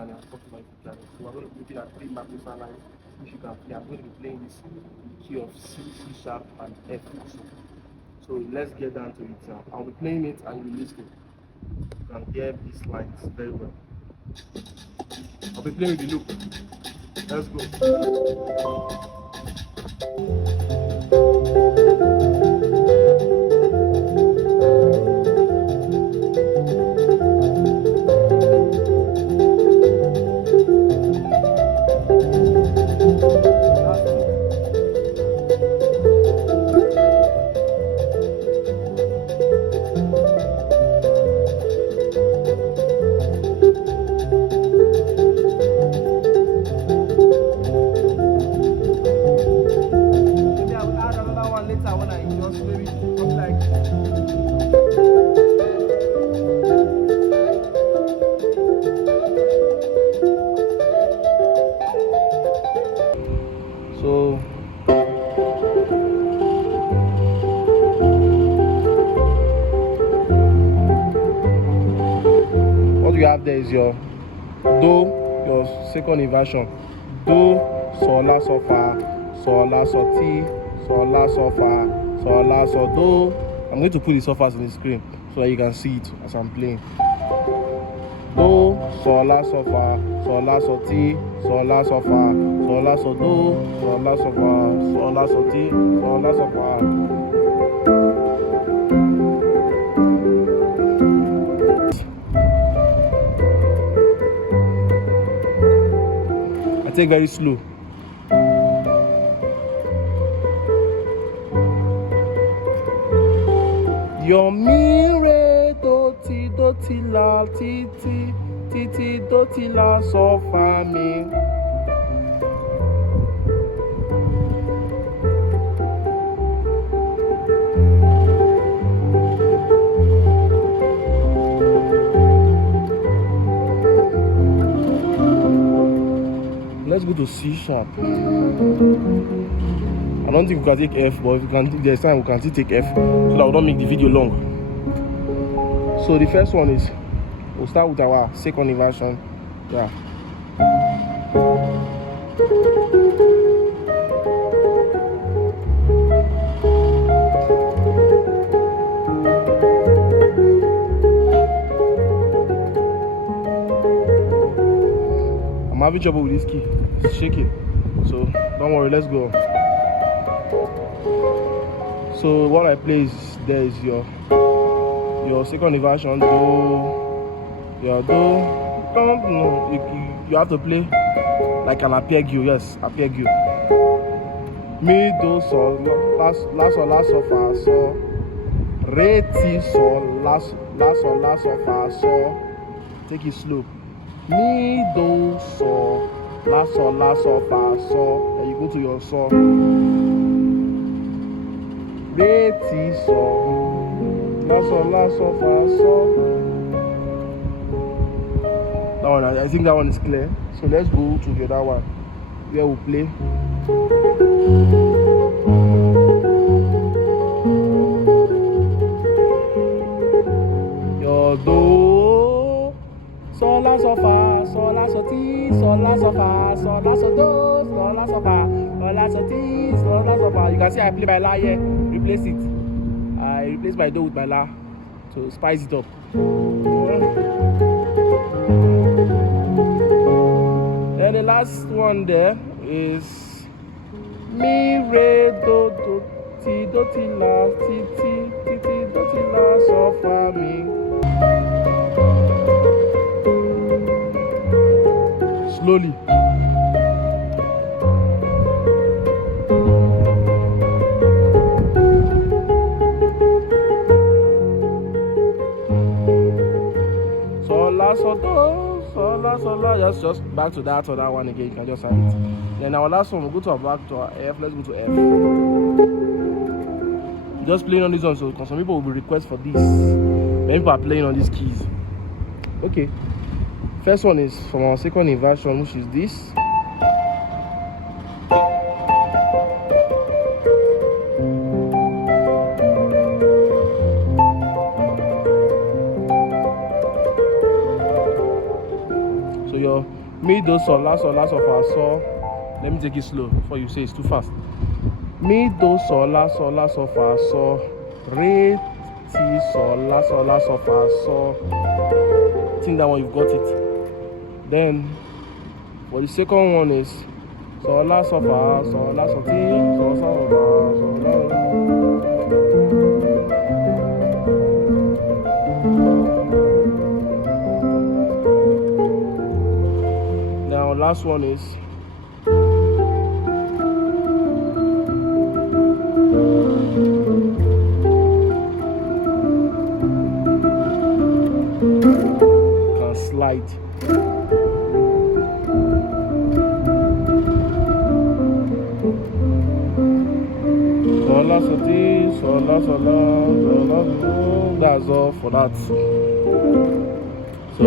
channel, welcome to my YouTube channel. So we're going to be looking at 3 Makossa lines which you can play. I'm going to be playing this key of C, C sharp, and F. So let's get down to it now. I'll be playing it and you listen. You can hear these lines very well. I'll be playing with the loop. Let's go. So what you have there is your do, your second inversion, do, sol, la, sol, fa, sol, la, sol, ti, sol, la, sol, fa, sol, la, sol, do. I'm going to put the sophas on the screen so that you can see it as I'm playing. Do, sol, la, sol, fa, sol, la, sol, ti, sol, la, sol, fa, sol, la, sol, do, sol, la, sol, fa, sol, la, sol, ti, sol, la, sol, fa. I take very slow. Your mi re do ti la ti do ti la so fa mi. Let's go to C sharp. I don't think we can take F, but if we can, there's time we can still take F so that we don't make the video long. So the first one is, we'll start with our second inversion. Yeah. I'm having trouble with this key. It's shaking. So don't worry, let's go. So what I play is there is your second inversion, do, your do. No, you have to play like an arpeggio. Yes, arpeggio. Mi, do, sol, la, sol, la, sol, fa, sol, re, ti, sol, la, sol, la, sol, fa, sol. Take it slow. Mi, do, sol, la, sol, fa, sol. Then you go to your sol. Re, ti, sol, la, sol, fa, sol. That one, I think that one is clear. So let's go to the other one where we play. Your do, sol, la, sol, fa, sol, la, sol, ti, sol, la, sol, fa, sol, la, sol, do, sol, la, sol, fa, sol, la, sol, ti, sol, la, sol, fa. You can see I play my la here, replace it. I replace my do with my la to spice it up. Then the last one there is mi, re, do, ti, la, ti, do, ti, la, sol, fa, mi. Slowly. Sol, la, sol, do, sol, la, sol, la. Just back to that other one again. You can just have it. Then our last one, we'll go to our back to our F. Let's go to F. Just playing on this one, so some people will be request for this. Many people are playing on these keys. Okay. First one is from our second inversion, which is this. So your Mi, do, sol, la, fa, sol. Let me take it slow before you say it's too fast. Mi, do, sol, la, fa, sol. Re, ti, sol, la, fa, sol. I think that one you've got it. Then for the second one is sol, la, fa, sol, la, ti, sol, fa, sol, la. Now last one is can slide. Sol, la, ti, sol, la, that's all for that. So